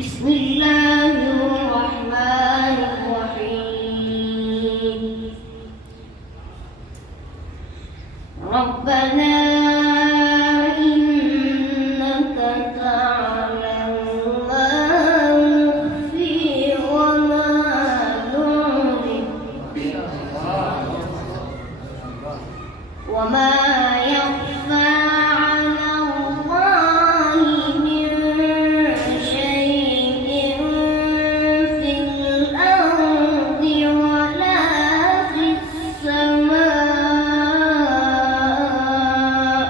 بسم الله الرحمن الرحيم ربنا إنك تعلم ما نخفي وما نعلن وما يخفى على الله من شيء في الأرض ولا في السماء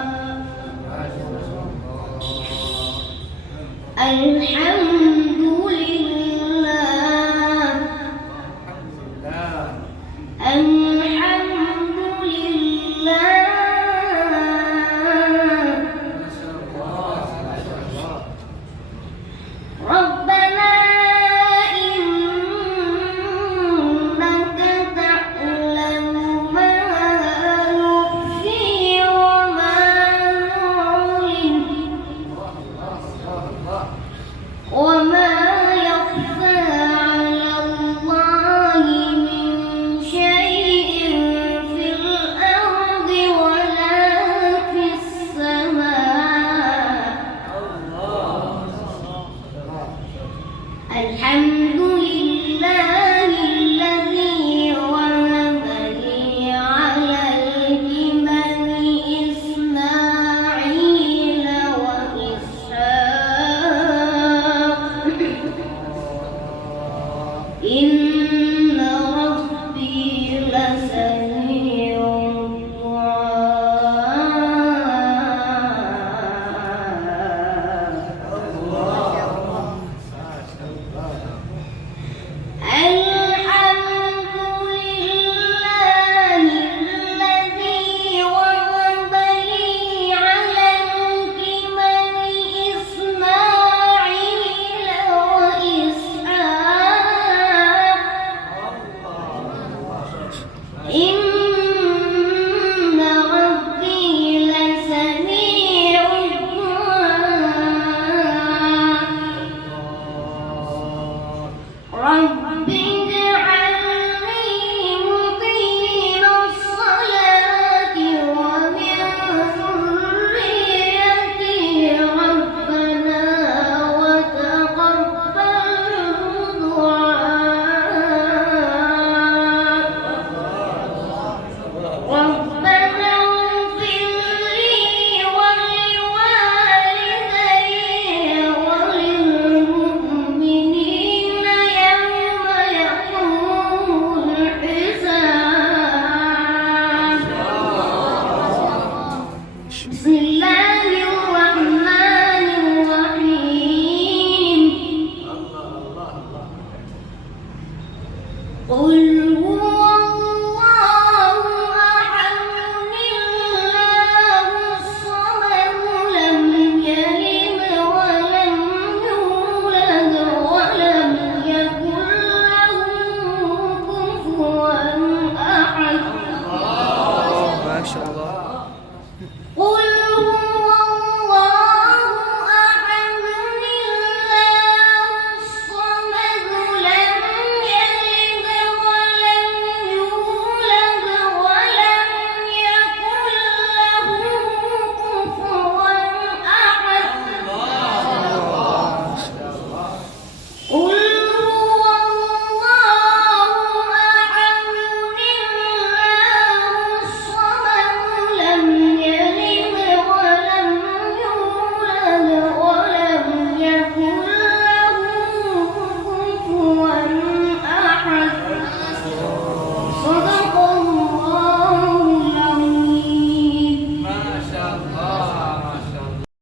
الحمد لله الحمد لله ربنا إنك تعلم ما نخفي وما نعلن وما يخفى على الله من شيء في الأرض ولا في السماء الحمد لله